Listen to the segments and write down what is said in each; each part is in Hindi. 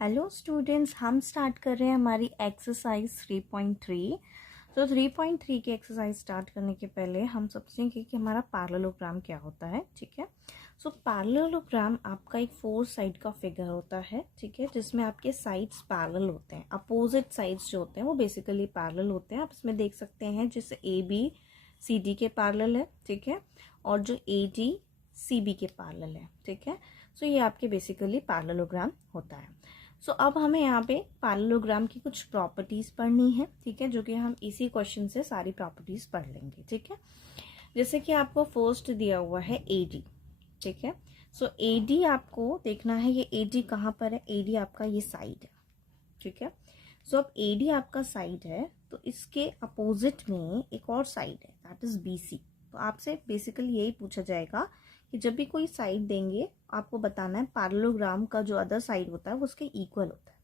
हेलो स्टूडेंट्स, हम स्टार्ट कर रहे हैं हमारी एक्सरसाइज 3.3। तो 3.3 की एक्सरसाइज स्टार्ट करने के पहले हम समझेंगे कि हमारा पैरेललोग्राम क्या होता है। ठीक है, सो पैरेललोग्राम आपका एक 4 साइड का फिगर होता है। ठीक है, जिसमें आपके साइड्स पैरेलल होते हैं, अपोजिट साइड्स जो होते हैं वो बेसिकली पैरेलल होते हैं। आप इसमें देख सकते हैं जैसे ए बी सी डी के पैरेलल है। ठीक है, और जो ए डी सी बी के पैरेलल है। ठीक है, सो ये आपके बेसिकली पैरेललोग्राम होता है। सो अब हमें यहाँ पे पैरेललोग्राम की कुछ प्रॉपर्टीज पढ़नी है। ठीक है, जो कि हम इसी क्वेश्चन से सारी प्रॉपर्टीज पढ़ लेंगे। ठीक है, जैसे कि आपको फर्स्ट दिया हुआ है AD। ठीक है, सो AD आपको देखना है, ये AD कहाँ पर है। AD आपका ये साइड है। ठीक है, सो अब AD आपका साइड है तो इसके अपोजिट में एक और साइड है, दैट इज BC। तो आपसे बेसिकली यही पूछा जाएगा कि जब भी कोई साइड देंगे आपको बताना है पैरेललोग्राम का जो अदर साइड होता है वो उसके इक्वल होता है।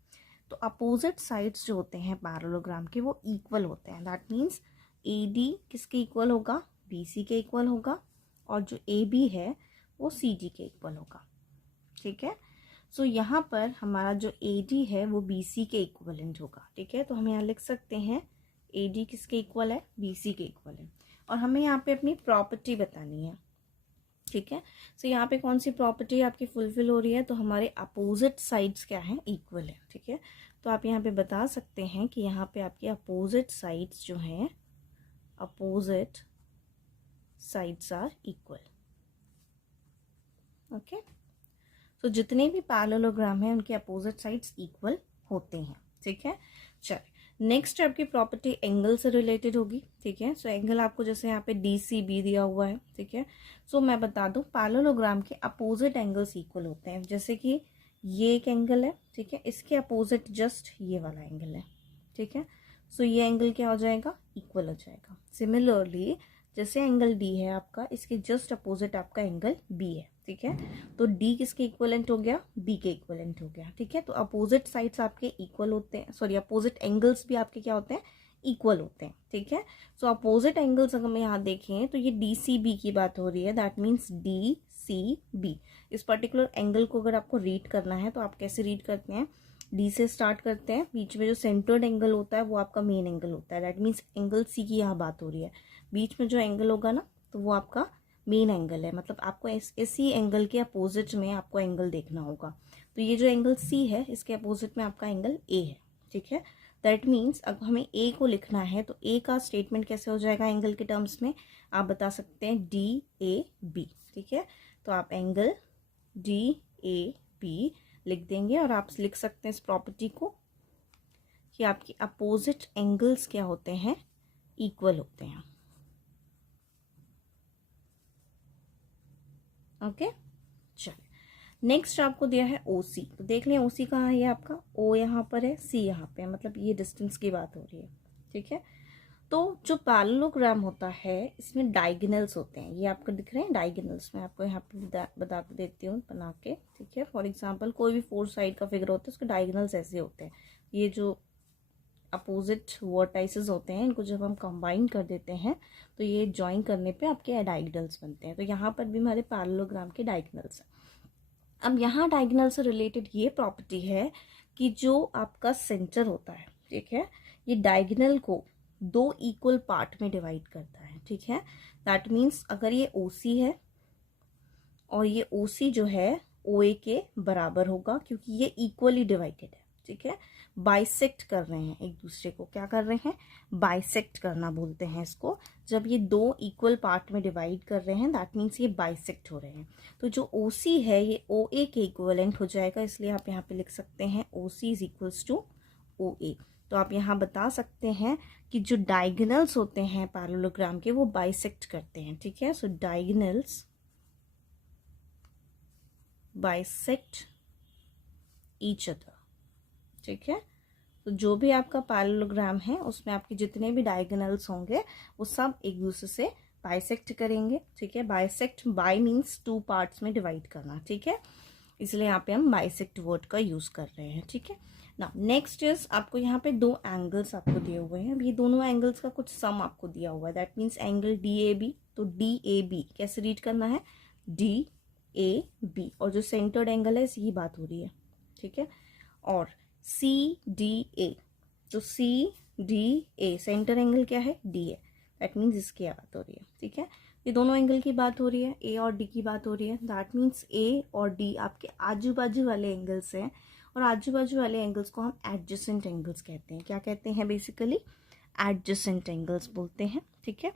तो अपोजिट साइड्स जो होते हैं पैरेललोग्राम के वो इक्वल होते हैं। दैट मीन्स AD किसके इक्वल होगा, BC के इक्वल होगा, और जो AB है वो CD के इक्वल होगा। ठीक है, सो यहाँ पर हमारा जो AD है वो BC के इक्वलेंट होगा। ठीक है, तो हम यहाँ लिख सकते हैं AD किसके इक्वल है, BC के इक्वल है। और हमें यहाँ पे अपनी प्रॉपर्टी बतानी है। ठीक है, सो यहाँ पे कौन सी प्रॉपर्टी आपकी फुलफिल हो रही है, तो हमारे अपोजिट साइड्स क्या हैं, इक्वल है। ठीक है, तो आप यहाँ पे बता सकते हैं कि यहाँ पे आपके अपोजिट साइड्स जो हैं, opposite sides are equal. Okay, तो जितने भी पैरेललोग्राम हैं उनके अपोजिट साइड्स इक्वल होते हैं। ठीक है, चलिए नेक्स्ट आपकी प्रॉपर्टी एंगल से रिलेटेड होगी। ठीक है, सो एंगल आपको जैसे यहाँ पे DCB दिया हुआ है। ठीक है, सो मैं बता दूं पैरेललोग्राम के अपोजिट एंगल्स इक्वल होते हैं। जैसे कि ये एक एंगल है। ठीक है, इसके अपोजिट जस्ट ये वाला एंगल है। ठीक है, सो ये एंगल क्या हो जाएगा, इक्वल हो जाएगा। सिमिलरली जैसे एंगल D है आपका, इसके जस्ट अपोजिट आपका एंगल B है। ठीक है, तो D किसके इक्वलेंट हो गया, B के इक्वलेंट हो गया। ठीक है, तो अपोजिट साइड्स आपके इक्वल होते हैं, सॉरी अपोजिट एंगल्स भी आपके क्या होते हैं, इक्वल होते हैं। ठीक है, सो अपोजिट एंगल्स अगर हम यहाँ देखें तो ये DCB की बात हो रही है। That means DCB। इस पर्टिकुलर एंगल को अगर आपको रीड करना है तो आप कैसे रीड करते हैं, D से स्टार्ट करते हैं, बीच में जो सेंटर्ड एंगल होता है वो आपका मेन एंगल होता है। दैट मीन्स एंगल C की यहाँ बात हो रही है। बीच में जो एंगल होगा ना तो वो आपका मेन एंगल है, मतलब आपको इसी एंगल के अपोजिट में आपको एंगल देखना होगा। तो ये जो एंगल C है इसके अपोजिट में आपका एंगल A है। ठीक है, दैट मीन्स अब हमें A को लिखना है तो A का स्टेटमेंट कैसे हो जाएगा एंगल के टर्म्स में, आप बता सकते हैं DAB। ठीक है, तो आप एंगल DAB लिख देंगे और आप लिख सकते हैं इस प्रॉपर्टी को कि आपके अपोजिट एंगल्स क्या होते हैं, इक्वल होते हैं। ओके, चलिए नेक्स्ट आपको दिया है OC। तो देख लें OC कहाँ है, आपका O यहाँ पर है, C यहाँ पे है, मतलब ये डिस्टेंस की बात हो रही है। ठीक है, तो जो पैरेललोग्राम होता है इसमें डायगोनल्स होते हैं, ये आपको दिख रहे हैं डायगोनल्स। मैं आपको यहाँ पे बता देती हूँ बना के। ठीक है, फॉर एग्जांपल कोई भी 4 साइड का फिगर होता है उसके डायगोनल्स ऐसे होते हैं। ये जो अपोजिट वर्टाइसेस होते हैं इनको जब हम कंबाइन कर देते हैं तो ये ज्वाइन करने पे आपके डायगोनल्स बनते हैं। तो यहाँ पर भी हमारे पैरेललोग्राम के डायगोनल्स हैं। अब यहाँ डायगोनल से रिलेटेड ये प्रॉपर्टी है कि जो आपका सेंटर होता है, ठीक है, ये डायगोनल को 2 इक्वल पार्ट में डिवाइड करता है। ठीक है, दैट मीन्स अगर ये OC है और ये OC जो है OA के बराबर होगा क्योंकि ये इक्वली डिवाइडेड है। ठीक है, बाइसेक्ट कर रहे हैं एक दूसरे को, क्या कर रहे हैं, बाइसेक्ट करना बोलते हैं इसको। जब ये 2 इक्वल पार्ट में डिवाइड कर रहे हैं दैट मीन्स ये बाइसेक्ट हो रहे हैं। तो जो OC है ये OA के इक्वलेंट हो जाएगा, इसलिए आप यहाँ पे लिख सकते हैं OC is equals to OA। तो आप यहाँ बता सकते हैं कि जो डायगोनल्स होते हैं पैरेललोग्राम के वो बाइसेक्ट करते हैं। ठीक है, सो डायगोनल्स बाइसेक्ट ईच अदर। ठीक है, तो जो भी आपका पैरेललोग्राम है उसमें आपके जितने भी डायगोनल्स होंगे वो सब एक दूसरे से बाइसेक्ट करेंगे। ठीक है, बाइसेक्ट बाय मीन्स 2 पार्ट्स में डिवाइड करना। ठीक है, इसलिए यहाँ पे हम बाइसेक्ट वर्ड का यूज कर रहे हैं। ठीक है, ना नेक्स्ट इज आपको यहाँ पे 2 एंगल्स आपको दिए हुए हैं। अब ये दोनों एंगल्स का कुछ सम आपको दिया हुआ है, दैट मीन्स एंगल DAB। तो DAB कैसे रीड करना है, DAB, और जो सेंटर्ड एंगल है इसकी बात हो रही है। ठीक है, और CDA, तो CDA सेंटर एंगल क्या है, D है, दैट मीन्स इसकी बात हो रही है, ठीक है। ये दोनों एंगल की बात हो रही है, A और D की बात हो रही है, दैट मीन्स A और D आपके आजू बाजू वाले एंगल्स हैं, और आजू बाजू वाले एंगल्स को हम एडजेसेंट एंगल्स कहते हैं। क्या कहते हैं, बेसिकली एडजेसेंट एंगल्स बोलते हैं, ठीक है।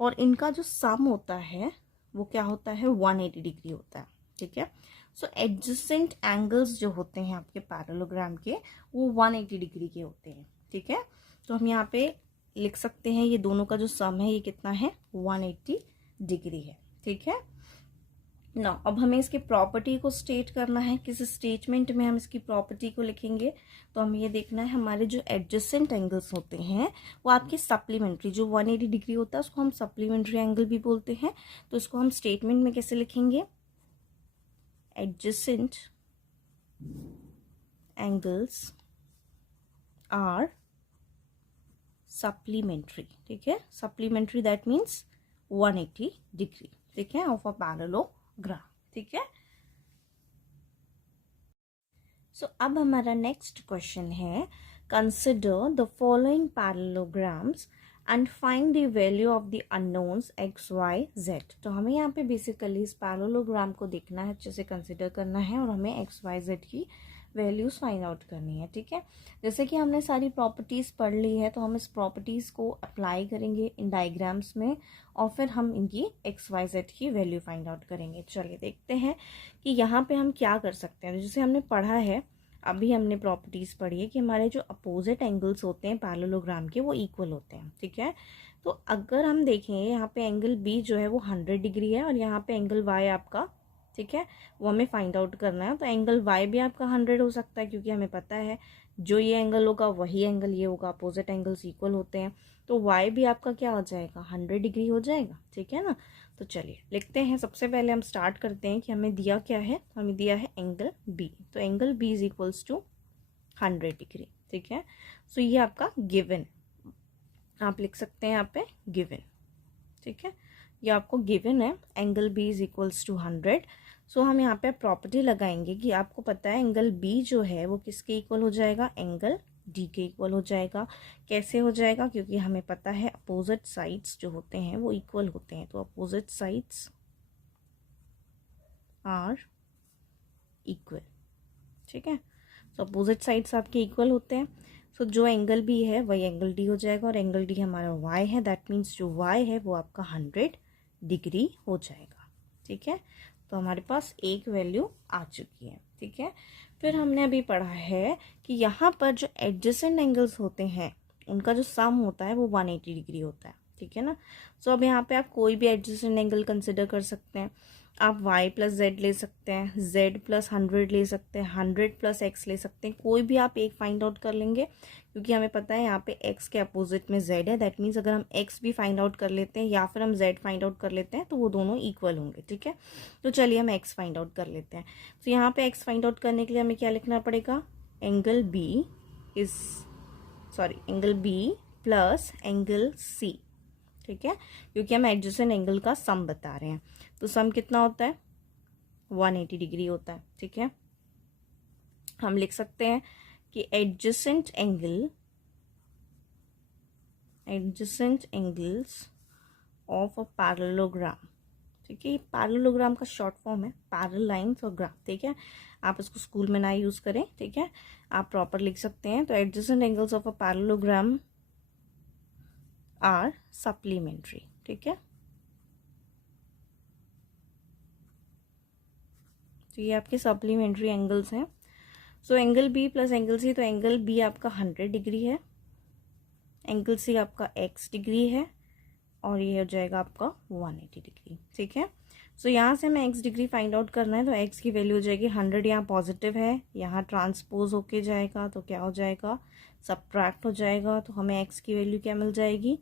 और इनका जो सम होता है वो क्या होता है, 180 डिग्री होता है, ठीक है। सो एडजेसेंट एंगल्स जो होते हैं आपके पैरेललोग्राम के, वो 180 डिग्री के होते हैं, ठीक है। तो हम यहाँ पे लिख सकते हैं ये दोनों का जो सम है ये कितना है, 180 डिग्री है, ठीक है ना। अब हमें इसकी प्रॉपर्टी को स्टेट करना है, किस स्टेटमेंट में हम इसकी प्रॉपर्टी को लिखेंगे, तो हमें ये देखना है हमारे जो एडजेसेंट एंगल्स होते हैं वो आपके सप्लीमेंट्री, जो 180 डिग्री होता है उसको हम सप्लीमेंट्री एंगल भी बोलते हैं। तो इसको हम स्टेटमेंट में कैसे लिखेंगे, एडजेसेंट एंगल्स आर सप्लीमेंट्री, ठीक है। सप्लीमेंट्री दैट मीन्स 180 डिग्री, ठीक है, ऑफ अ पैरेललोग्राम, ठीक है। सो अब हमारा नेक्स्ट क्वेश्चन है, consider the following parallelograms and find the value of the unknowns x y z. तो हमें यहाँ पे बेसिकली इस पैरेललोग्राम को देखना है, अच्छे से कंसिडर करना है, और हमें एक्स वाई जेड की वैल्यूज फाइंड आउट करनी है, ठीक है। जैसे कि हमने सारी प्रॉपर्टीज पढ़ ली है, तो हम इस प्रॉपर्टीज को अप्लाई करेंगे इन डायग्राम्स में, और फिर हम इनकी एक्स वाई जेड की वैल्यू फाइंड आउट करेंगे। चलिए देखते हैं कि यहाँ पे हम क्या कर सकते हैं। जैसे हमने पढ़ा है, अभी हमने प्रॉपर्टीज पढ़ी है कि हमारे जो अपोजिट एंगल्स होते हैं पैरेललोग्राम के वो इक्वल होते हैं, ठीक है। तो अगर हम देखें यहाँ पे एंगल बी जो है वो 100 डिग्री है, और यहाँ पे एंगल वाई आपका, ठीक है, वो हमें फाइंड आउट करना है। तो एंगल वाई भी आपका 100 हो सकता है, क्योंकि हमें पता है जो ये एंगल होगा वही एंगल ये होगा, अपोजिट एंगल्स इक्वल होते हैं। तो वाई भी आपका क्या हो जाएगा, 100 डिग्री हो जाएगा, ठीक है ना। तो चलिए लिखते हैं, सबसे पहले हम स्टार्ट करते हैं कि हमें दिया क्या है, हमें दिया है एंगल बी। तो angle B is equals to 100 degree, ठीक है। सो ये आपका गिवन, आप लिख सकते हैं यहाँ पे गिवन, ठीक है, ये आपको गिवन है, angle B is equals to 100। So हम यहाँ पे प्रॉपर्टी लगाएंगे कि आपको पता है एंगल बी जो है वो किसके इक्वल हो जाएगा, एंगल डी के इक्वल हो जाएगा। कैसे हो जाएगा, क्योंकि हमें पता है अपोजिट साइड्स जो होते हैं वो इक्वल होते हैं। तो अपोजिट साइड्स आर इक्वल, ठीक है। तो अपोजिट साइड्स आपके इक्वल होते हैं। सो जो एंगल बी है वही एंगल डी हो जाएगा, और एंगल डी हमारा वाई है, दैट मीन्स जो वाई है वो आपका 100 डिग्री हो जाएगा, ठीक है। तो हमारे पास एक वैल्यू आ चुकी है, ठीक है। फिर हमने अभी पढ़ा है कि यहाँ पर जो एडजेसेंट एंगल्स होते हैं उनका जो सम होता है वो 180 डिग्री होता है, ठीक है ना। सो अब यहाँ पे आप कोई भी एडजेसेंट एंगल कंसिडर कर सकते हैं। आप y प्लस जेड ले सकते हैं, z प्लस 100 ले सकते हैं, 100 प्लस x ले सकते हैं, कोई भी आप एक फाइंड आउट कर लेंगे, क्योंकि हमें पता है यहाँ पे x के अपोजिट में z है। दैट मीन्स अगर हम x भी फाइंड आउट कर लेते हैं या फिर हम z फाइंड आउट कर लेते हैं तो वो दोनों इक्वल होंगे, ठीक है। तो चलिए हम x फाइंड आउट कर लेते हैं। तो यहाँ पे x फाइंड आउट करने के लिए हमें क्या लिखना पड़ेगा, angle b plus angle c, ठीक है, क्योंकि हम एडजेसेंट एंगल का सम बता रहे हैं। तो सम कितना होता है, 180 डिग्री होता है, ठीक है। हम लिख सकते हैं कि adjacent angles of a parallelogram, ठीक है। पैरेललोग्राम का शॉर्ट फॉर्म है पैरेलल लाइंस और ग्राफ, ठीक है। आप इसको स्कूल में ना यूज करें, ठीक है, आप प्रॉपर लिख सकते हैं। तो adjacent angles of a parallelogram are supplementary, ठीक है। तो ये आपके सप्लीमेंट्री एंगल्स हैं। So angle B plus angle C, तो एंगल बी आपका 100 डिग्री है, एंगल सी आपका x डिग्री है, और ये हो जाएगा आपका 180 डिग्री, ठीक है। सो यहाँ से हमें x डिग्री फाइंड आउट करना है। तो x की वैल्यू हो जाएगी 100, यहाँ पॉजिटिव है, यहाँ ट्रांसपोज होके जाएगा, तो क्या हो जाएगा, सब्ट्रैक्ट हो जाएगा। तो हमें x की वैल्यू क्या मिल जाएगी,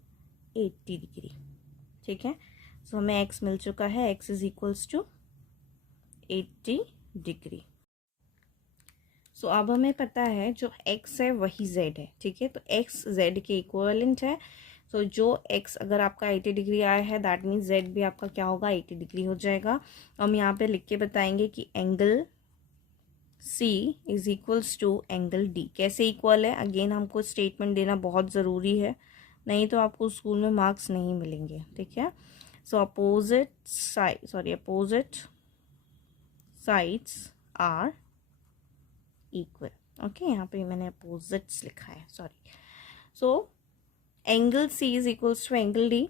80 डिग्री, ठीक है। सो हमें x मिल चुका है, x is equals to 80 degree. So अब हमें पता है जो x है वही z है, ठीक है। तो x z के इक्वलेंट है। सो जो x अगर आपका 80 डिग्री आया है, दैट मीन्स z भी आपका क्या होगा, 80 डिग्री हो जाएगा। हम यहाँ पे लिख के बताएंगे कि angle C is equals to angle D. कैसे इक्वल है, अगेन हमको स्टेटमेंट देना बहुत ज़रूरी है, नहीं तो आपको स्कूल में मार्क्स नहीं मिलेंगे, ठीक है। So opposite sides are equal. Okay, यहाँ पे मैंने अपोजिट्स लिखा है, sorry. So angle C is equals to angle D.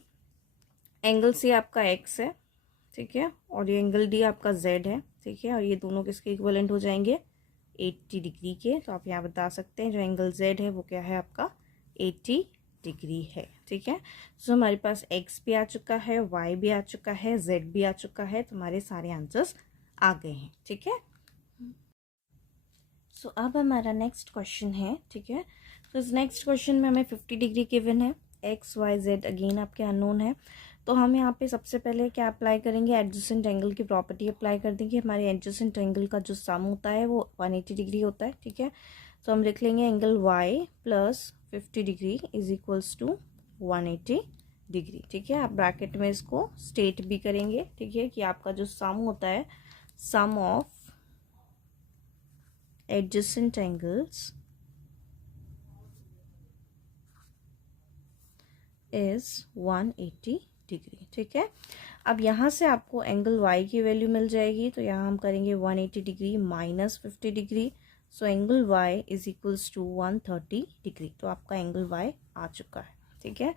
Angle C आपका एक्स है, ठीक है, और ये एंगल डी आपका जेड है, ठीक है, और ये दोनों किसके इक्वलेंट हो जाएंगे, 80 डिग्री के। तो आप यहाँ बता सकते हैं जो एंगल जेड है वो क्या है, आपका 80 डिग्री है, ठीक है। सो हमारे पास एक्स भी आ चुका है, वाई भी आ चुका है, जेड भी आ चुका है, तो हमारे सारे आंसर्स आ गए हैं, ठीक है। सो अब हमारा नेक्स्ट क्वेश्चन है, ठीक है। तो इस नेक्स्ट क्वेश्चन में हमें 50 डिग्री गिवन है, एक्स वाई जेड अगेन आपके अननोन है। तो हम यहाँ पे सबसे पहले क्या अप्लाई करेंगे, एडजेसेंट एंगल की प्रॉपर्टी अप्लाई कर देंगे। हमारे एडजेसेंट एंगल का जो सम होता है वो 180 डिग्री होता है, ठीक है। तो हम लिख लेंगे angle y plus 50 degree is equals to 180 degree, ठीक है। आप ब्रैकेट में इसको स्टेट भी करेंगे, ठीक है, कि आपका जो सम होता है, sum of adjacent angles is 180 degree, ठीक है। अब यहाँ से आपको एंगल y की वैल्यू मिल जाएगी, तो यहाँ हम करेंगे 180 degree minus 50 degree. So angle y is equals to 130 degree. तो आपका एंगल y आ चुका है, ठीक है।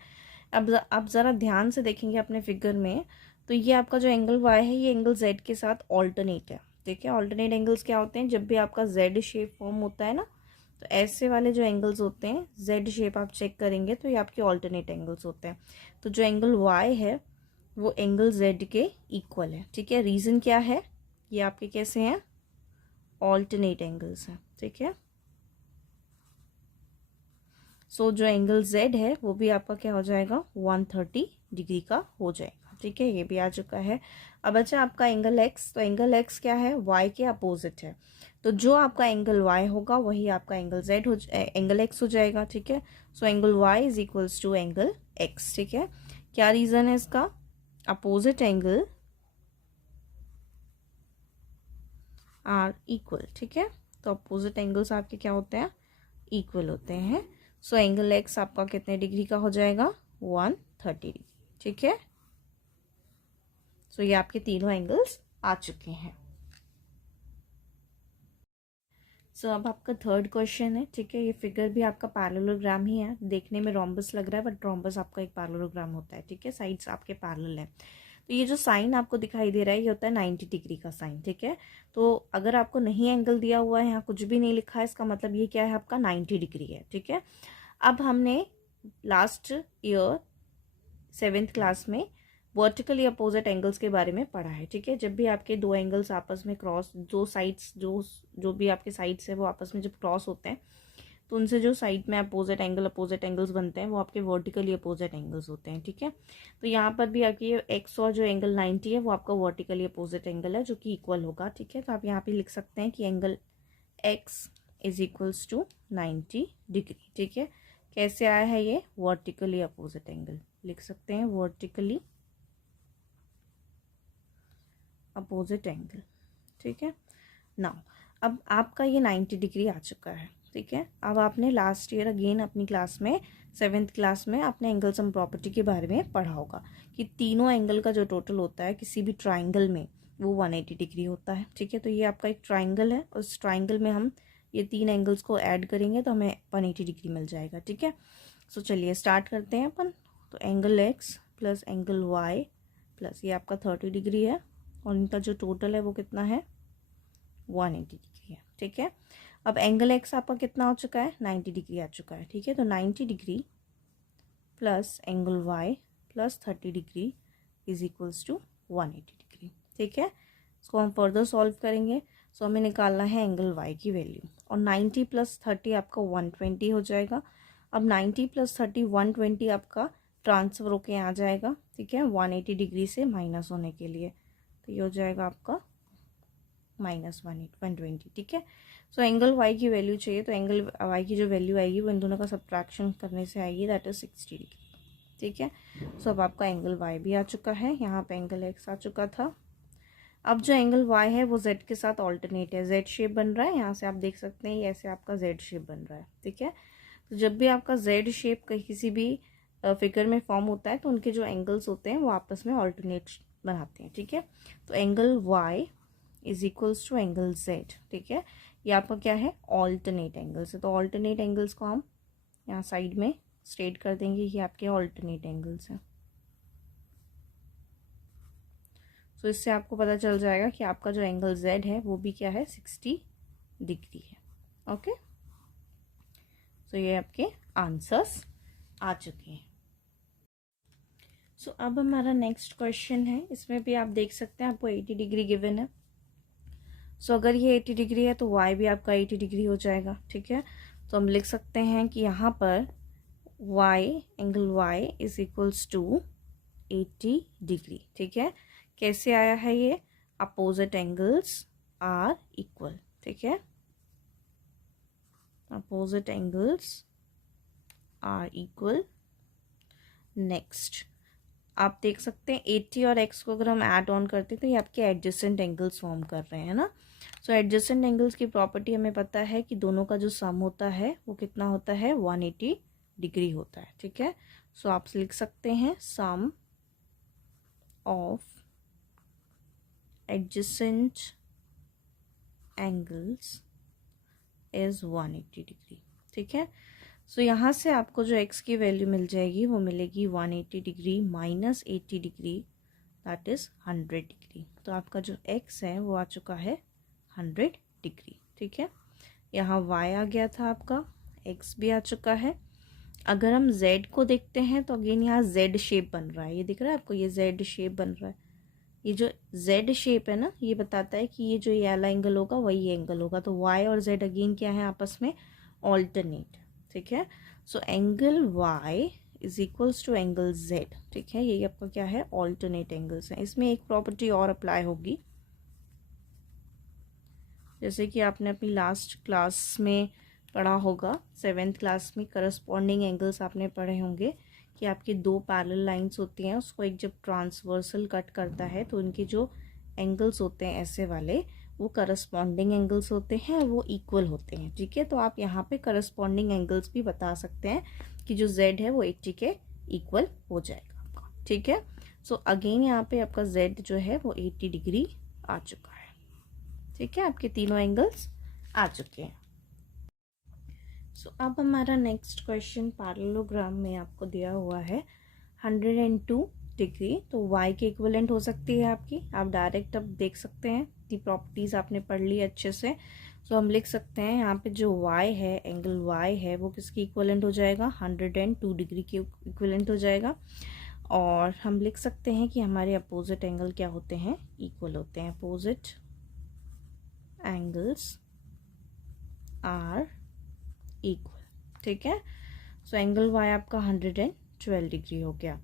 अब आप ज़रा ध्यान से देखेंगे अपने फिगर में, तो ये आपका जो एंगल y है ये एंगल z के साथ ऑल्टरनेट है, ठीक है। ऑल्टरनेट एंगल्स क्या होते हैं, जब भी आपका जेड शेप फॉर्म होता है ना, तो ऐसे वाले जो एंगल्स होते हैं जेड शेप आप चेक करेंगे तो ये आपके ऑल्टरनेट एंगल्स होते हैं। तो जो एंगल वाई है वो एंगल जेड के इक्वल है, ठीक है। रीज़न क्या है, ये आपके कैसे हैं, ऑल्टरनेट एंगल्स हैं, ठीक है। सो जो एंगल जेड है वो भी आपका क्या हो जाएगा, 130 डिग्री का हो जाएगा, ठीक है। ये भी आ चुका है। अब अच्छा आपका एंगल एक्स, तो एंगल एक्स क्या है, वाई के अपोजिट है, तो जो आपका एंगल वाई होगा वही आपका एंगल जेड एंगल एक्स हो जाएगा, ठीक है। So angle y is equals to angle x, ठीक है। क्या रीज़न है इसका, अपोजिट एंगल आर इक्वल, ठीक है। तो अपोजिट एंगल्स आपके क्या होते हैं, इक्वल होते हैं। सो एंगल एक्स आपका कितने डिग्री का हो जाएगा, 130 डिग्री, ठीक है। सो ये आपके तीनों एंगल्स आ चुके हैं। सो अब आपका थर्ड क्वेश्चन है, ठीक है। ये फिगर भी आपका पैरेललोग्राम ही है, देखने में रोम्बस लग रहा है बट रोम्बस आपका एक पैरेललोग्राम होता है, ठीक है। साइड्स आपके पैरेलल है। तो ये जो साइन आपको दिखाई दे रहा है ये होता है 90 डिग्री का साइन, ठीक है। तो अगर आपको नहीं एंगल दिया हुआ है, यहाँ कुछ भी नहीं लिखा है, इसका मतलब ये क्या है, आपका 90 डिग्री है, ठीक है। अब हमने लास्ट ईयर 7th क्लास में वर्टिकली अपोजिट एंगल्स के बारे में पढ़ा है, ठीक है। जब भी आपके दो एंगल्स आपस में क्रॉस, दो साइड्स जो भी आपके साइड्स है वो आपस में जब क्रॉस होते हैं तो उनसे जो साइड में अपोजिट एंगल्स बनते हैं वो आपके वर्टिकली अपोजिट एंगल्स होते हैं, ठीक है। तो यहाँ पर भी आपकी एक्स और जो एंगल 90 है वो आपका वर्टिकली अपोजिट एंगल है जो कि इक्वल होगा, ठीक है। तो आप यहाँ पे लिख सकते हैं कि angle x is equals to 90 degree, ठीक है। कैसे आया है ये, वर्टिकली अपोजिट एंगल लिख सकते हैं, वर्टिकली अपोजिट एंगल, ठीक है। नाउ अब आपका ये 90 डिग्री आ चुका है, ठीक है। अब आपने लास्ट ईयर अगेन अपनी क्लास में 7th क्लास में आपने एंगल सम प्रॉपर्टी के बारे में पढ़ा होगा कि तीनों एंगल का जो टोटल होता है किसी भी ट्राइंगल में वो 180 डिग्री होता है, ठीक है। तो ये आपका एक ट्राइंगल है, उस ट्राइंगल में हम ये तीन एंगल्स को ऐड करेंगे तो हमें 180 डिग्री मिल जाएगा, ठीक है। सो चलिए स्टार्ट करते हैं अपन। तो angle x plus angle y plus ये आपका 30 डिग्री है और इनका जो टोटल है वो कितना है, 180 डिग्री है, ठीक है। अब एंगल एक्स आपका कितना हो चुका है, 90 डिग्री आ चुका है, ठीक है। तो 90 degree plus angle y plus 30 degree is equals to 180 degree, ठीक है। इसको हम फर्दर सॉल्व करेंगे। सो हमें निकालना है एंगल वाई की वैल्यू, और 90 प्लस 30 आपका 120 हो जाएगा। अब 90 प्लस 30 120 आपका ट्रांसफर होके आ जाएगा, ठीक है, 180 डिग्री से माइनस होने के लिए, तो ये हो जाएगा आपका माइनस 120, ठीक है। सो एंगल वाई की वैल्यू चाहिए, तो एंगल वाई की जो वैल्यू आएगी वो इन दोनों का सब्ट्रैक्शन करने से आएगी, दैट इज 60 डिग्री, ठीक है। सो अब आपका एंगल वाई भी आ चुका है, यहाँ पे एंगल एक्स आ चुका था। अब जो एंगल y है वो z के साथ ऑल्टरनेट है, z शेप बन रहा है, यहाँ से आप देख सकते हैं ये ऐसे आपका z शेप बन रहा है, ठीक है। तो जब भी आपका z शेप किसी भी फिगर में फॉर्म होता है तो उनके जो एंगल्स होते हैं वो आपस में ऑल्टरनेट बनाते हैं, ठीक है। तो angle y is equals to angle z, ठीक है। ये आपका क्या है, ऑल्टरनेट एंगल्स है। तो ऑल्टरनेट एंगल्स को हम यहाँ साइड में स्ट्रेट कर देंगे, ये आपके ऑल्टरनेट एंगल्स हैं। तो इससे आपको पता चल जाएगा कि आपका जो एंगल z है वो भी क्या है, 60 डिग्री है। ओके, तो ये आपके आंसर्स आ चुके हैं। सो अब हमारा नेक्स्ट क्वेश्चन है, इसमें भी आप देख सकते हैं आपको 80 डिग्री गिवन है। सो अगर ये 80 डिग्री है तो y भी आपका 80 डिग्री हो जाएगा, ठीक है। तो हम लिख सकते हैं कि यहाँ पर y, angle y is equals to 80 degree, ठीक है। कैसे आया है ये, अपोजिट एंगल्स आर इक्वल, ठीक है। Opposite angles are equal. Next आप देख सकते हैं 80 और x को अगर हम ऐड ऑन करते हैं तो ये आपके एडजेसेंट एंगल्स फॉर्म कर रहे हैं ना। सो एडजेसेंट एंगल्स की प्रॉपर्टी हमें पता है कि दोनों का जो सम होता है वो कितना होता है, 180 डिग्री होता है, ठीक है। सो आप लिख सकते हैं sum of adjacent angles is 180 degree, ठीक है। सो यहाँ से आपको जो x की वैल्यू मिल जाएगी वो मिलेगी 180 degree minus 80 degree, that is 100 degree. तो आपका जो x है वो आ चुका है 100 डिग्री, ठीक है। यहाँ y आ गया था आपका, x भी आ चुका है। अगर हम z को देखते हैं तो अगेन यहाँ z शेप बन रहा है, ये दिख रहा है आपको, ये z शेप बन रहा है। ये जो z शेप है ना, ये बताता है कि ये जो ये वाला एंगल होगा वही एंगल होगा। तो y और z अगेन क्या है, आपस में ऑल्टरनेट, ठीक है। So angle y is equals to angle z, ठीक है। ये आपका क्या है, ऑल्टरनेट एंगल्स है। इसमें एक प्रॉपर्टी और अप्लाई होगी, जैसे कि आपने अपनी लास्ट क्लास में पढ़ा होगा, 7th क्लास में करस्पॉन्डिंग एंगल्स आपने पढ़े होंगे कि आपकी दो पैरेलल लाइंस होती हैं, उसको एक जब ट्रांसवर्सल कट करता है तो उनके जो एंगल्स होते हैं ऐसे वाले, वो करस्पॉन्डिंग एंगल्स होते हैं, वो इक्वल होते हैं, ठीक है। तो आप यहाँ पे करस्पॉन्डिंग एंगल्स भी बता सकते हैं कि जो z है वो 80 के इक्वल हो जाएगा आपका, ठीक है। सो अगेन यहाँ पे आपका z जो है वो 80 डिग्री आ चुका है, ठीक है। आपके तीनों एंगल्स आ चुके हैं। सो अब हमारा नेक्स्ट क्वेश्चन पैरेललोग्राम में आपको दिया हुआ है 102 डिग्री। तो y के इक्विवेलेंट हो सकती है आपकी, आप डायरेक्ट अब देख सकते हैं, दी प्रॉपर्टीज आपने पढ़ ली अच्छे से। सो हम लिख सकते हैं यहाँ पे जो y है, एंगल y है, वो किसकी इक्विवेलेंट हो जाएगा, 102 डिग्री की इक्विवेलेंट हो जाएगा। और हम लिख सकते हैं कि हमारे अपोजिट एंगल क्या होते हैं, इक्वल होते हैं। अपोजिट एंगल्स आर इक्वल, ठीक है। सो एंगल y आपका 112 डिग्री हो गया।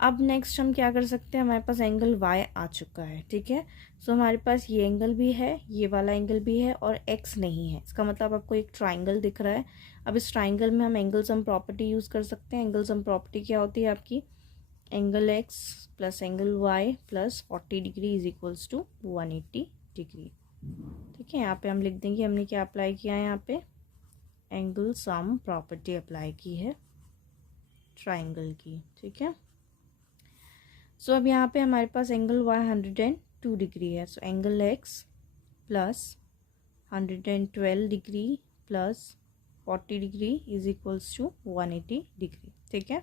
अब नेक्स्ट हम क्या कर सकते हैं, हमारे पास एंगल y आ चुका है, ठीक है। सो हमारे पास ये एंगल भी है, ये वाला एंगल भी है, और x नहीं है। इसका मतलब आपको एक ट्राइंगल दिख रहा है। अब इस ट्राइंगल में हम एंगल सम प्रॉपर्टी यूज़ कर सकते हैं। एंगल सम प्रॉपर्टी क्या होती है आपकी, angle x plus angle y plus 40 degree is equals to 180 degree, ठीक है। यहाँ पे हम लिख देंगे हमने क्या अप्लाई किया है, यहाँ पे एंगल सम प्रॉपर्टी अप्लाई की है ट्राइंगल की, ठीक है। सो अब यहाँ पे हमारे पास एंगल y 102 डिग्री है। So angle x plus 112 degree plus 40 degree is equals to 180 degree, ठीक है।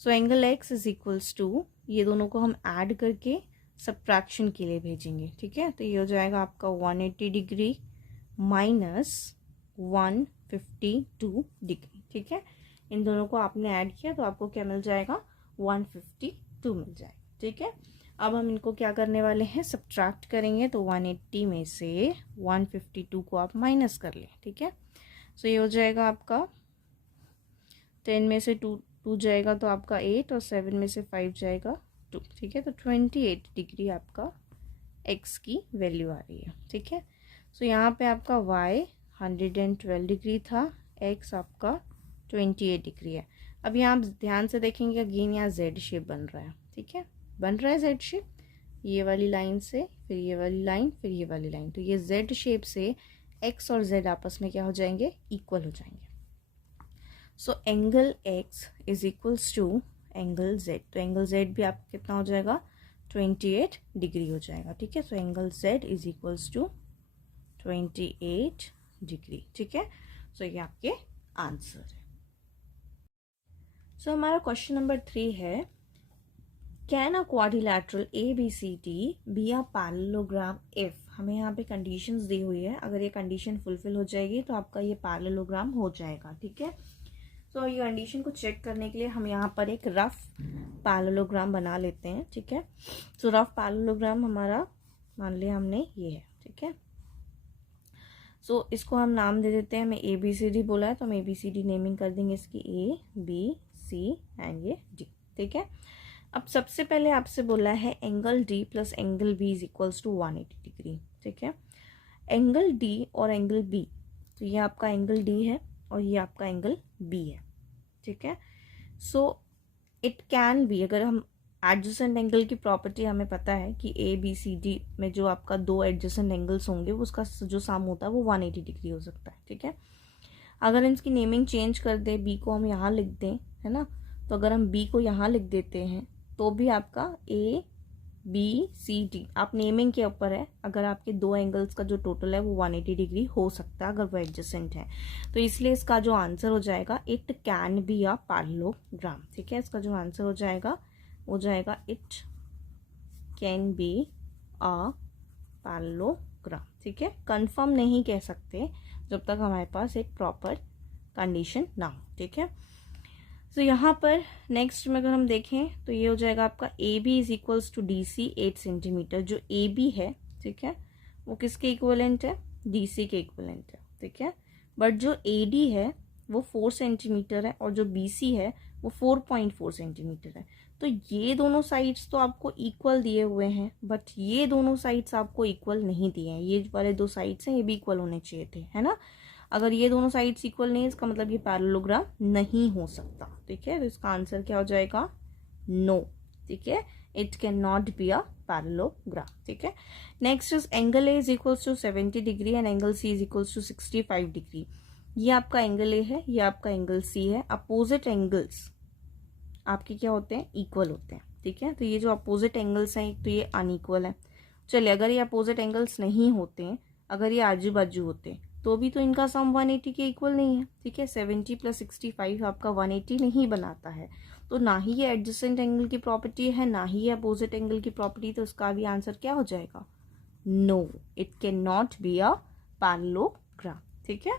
So angle x is equals to, ये दोनों को हम ऐड करके सब्ट्रैक्शन के लिए भेजेंगे, ठीक है। तो ये हो जाएगा आपका 180 डिग्री माइनस 152 डिग्री, ठीक है। इन दोनों को आपने ऐड किया तो आपको क्या मिल जाएगा, 152 मिल जाएगा, ठीक है। अब हम इनको क्या करने वाले हैं, सब्ट्रैक्ट करेंगे। तो 180 में से 152 को आप माइनस कर लें, ठीक है। सो ये हो जाएगा आपका 10 में से 2 जाएगा तो आपका 8, और 7 में से 5 जाएगा 2, ठीक है। तो 28 डिग्री आपका x की वैल्यू आ रही है, ठीक है। सो यहाँ पे आपका y 112 डिग्री था, x आपका 28 डिग्री है। अब यहाँ आप ध्यान से देखेंगे अगेन यहाँ z शेप बन रहा है, ठीक है, बन रहा है z शेप, ये वाली लाइन से, फिर ये वाली लाइन, फिर ये वाली लाइन, तो ये जेड शेप से एक्स और जेड आपस में क्या हो जाएंगे, इक्वल हो जाएंगे। So angle x is equals to angle z, तो एंगल जेड भी आपका कितना हो जाएगा, 28 डिग्री हो जाएगा। ठीक है, so angle z is equals to 28 degree. ठीक है, सो ये आपके आंसर है। सो हमारा क्वेश्चन नंबर 3 है, can a quadrilateral ABCD B a parallelogram if, हमें यहाँ पे कंडीशंस दी हुई है, अगर ये कंडीशन फुलफिल हो जाएगी तो आपका ये पैरेललोग्राम हो जाएगा। ठीक है, तो ये कंडीशन को चेक करने के लिए हम यहाँ पर एक रफ पैरेललोग्राम बना लेते हैं। ठीक है, तो रफ पैरेललोग्राम हमारा मान लिया हमने ये है। ठीक है, सो इसको हम नाम दे देते हैं, हमें ABCD बोला है तो हम ABCD नेमिंग कर देंगे इसकी ABC एंड ये D। ठीक है, अब सबसे पहले आपसे बोला है angle D plus angle B is equals to 180 degree. ठीक है, एंगल D और एंगल B, तो ये आपका एंगल D है और ये आपका एंगल B है। ठीक है, सो इट कैन बी, अगर हम एडजेसेंट एंगल की प्रॉपर्टी हमें पता है कि ABCD में जो आपका दो एडजेसेंट एंगल्स होंगे उसका जो सम होता है वो 180 डिग्री हो सकता है। ठीक है, अगर हम इसकी नेमिंग चेंज कर दें, B को हम यहाँ लिख दें, है ना, तो अगर हम B को यहाँ लिख देते हैं तो भी आपका ABCD, आप नेमिंग के ऊपर है, अगर आपके दो एंगल्स का जो टोटल है वो 180 डिग्री हो सकता है अगर वो एडजेसेंट है, तो इसलिए इसका जो आंसर हो जाएगा it can be a parallelogram. ठीक है, इसका जो आंसर हो जाएगा it can be a parallelogram. ठीक है, कंफर्म नहीं कह सकते जब तक हमारे पास एक प्रॉपर कंडीशन ना हो। ठीक है, तो यहाँ पर नेक्स्ट में अगर हम देखें तो ये हो जाएगा आपका AB is equals to DC 8 centimetre. जो AB है, ठीक है, वो किसके इक्वलेंट है, DC के इक्वलेंट है। ठीक है, बट जो AD है वो 4 सेंटीमीटर है और जो BC है वो 4.4 सेंटीमीटर है। तो ये दोनों साइड्स तो आपको इक्वल दिए हुए हैं, बट ये दोनों साइड्स आपको इक्वल नहीं दिए हैं। ये वाले दो साइड्स हैं, ये भी इक्वल होने चाहिए थे, है ना। अगर ये दोनों साइड्स इक्वल नहीं है, इसका मतलब ये पैरेललोग्राम नहीं हो सकता। ठीक है, तो इसका आंसर क्या हो जाएगा, नो। ठीक है, it can not be a parallelogram. ठीक है, next is angle A is equals to 70 degree and angle C is equals to 65 degree. ये आपका एंगल A है, ये आपका एंगल C है। अपोजिट एंगल्स आपके क्या होते हैं, इक्वल होते हैं। ठीक है, तो ये जो अपोजिट एंगल्स हैं, तो ये अनइक्वल है। चलिए, अगर ये अपोजिट एंगल्स नहीं होते हैं, अगर ये आजू बाजू होते तो भी तो इनका सम 180 के इक्वल नहीं है। ठीक है, 70 प्लस 65 आपका 180 नहीं बनाता है, तो ना ही ये एडजेसेंट एंगल की प्रॉपर्टी है, ना ही ये अपोजिट एंगल की प्रॉपर्टी, तो इसका भी आंसर क्या हो जाएगा, no, it can not be a parallelogram. ठीक है,